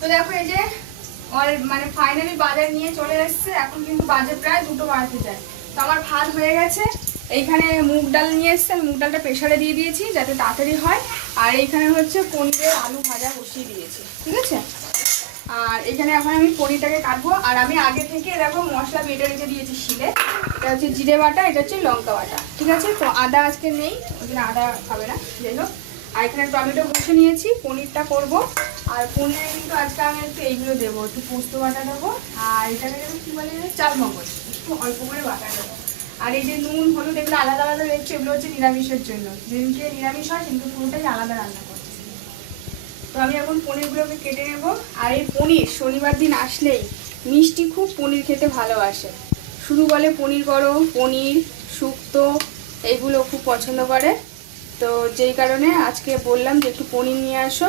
তো দেখো এই যে মানে ফাইনালি বাজার নিয়ে চলে এসেছে। এখন কিন্তু বাজে প্রায় 2টো বাজতে যায়। তো আমার ভাত হয়ে গেছে। এইখানে মুগ ডাল নিয়ে এসছে, আমি মুগ ডালটা প্রেশারে দিয়ে দিয়েছি যাতে তাড়াতাড়ি হয়। আর এইখানে হচ্ছে পনিরের আলু ভাজা বসিয়ে দিয়েছি, ঠিক আছে। আর এখানে এখন আমি পনিরটাকে কাটবো। আর আমি আগে থেকে দেখো মশলা বেটে রেখে দিয়েছি শিলে। এটা হচ্ছে জিরে বাটা, এটা হচ্ছে লঙ্কা বাটা, ঠিক আছে। তো আদা আজকে নেই, ওই জন্য আদা খাবে না, যাই হোক। আর এখানে টমেটো বসে নিয়েছি, পনিরটা করব। আর পনিরে কিন্তু আজকে আমি একটু এইগুলো দেবো, একটু পোস্ত বাটা দেবো। আর এটাকে দেবো কী বলে, চাল মগজ, একটু অল্প করে বাটা দেবো। আর এই যে নুন হলুদ এগুলো আলাদা আলাদা দেখছি, এগুলো হচ্ছে নিরামিষের জন্য। যেদিনকে নিরামিষ হয় কিন্তু পুরোটাই আলাদা রান্না করছি। তো আমি এখন পনিরগুলোকে কেটে নেব। আর এই পনির শনিবার দিন আসলেই মিষ্টি খুব পনির খেতে ভালোবাসে। শুধু বলে পনির করো, পনির শুক্তো এইগুলো খুব পছন্দ করে। তো যেই কারণে আজকে বললাম যে একটু পনির নিয়ে আসো।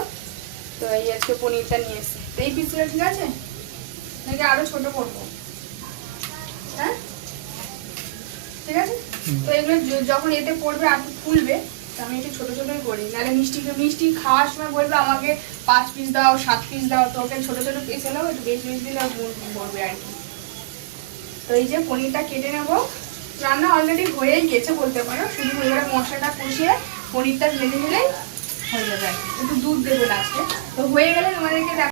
তো এই আজকে পনিরটা নিয়ে এসেছি। তো এই পিসগুলো ঠিক আছে নাকি আরও ছোটো করবো? হ্যাঁ ঠিক আছে। তো এগুলো যখন এতে পড়বে আর ফুলবে, তো আমি একটু ছোটো ছোটোই করি। নাহলে মিষ্টি খাওয়ার সময় বলবে আমাকে 5 পিস দাও, 7 পিস দাও। তো ওকে ছোটো ছোটো পিস হলেও একটু বেশি বেশি দিলে পড়বে আর কি। তো এই যে পনিরটা কেটে নেবো। রান্না অলরেডি হয়েই গেছে বলতে পারো, শুধু এবারে মশলাটা কষিয়ে পনিরটা ভেজে নিলেই হয়ে যাবে আর কি। একটু দুধ দেবো লাস্টে। তো হয়ে গেলে তোমাদেরকে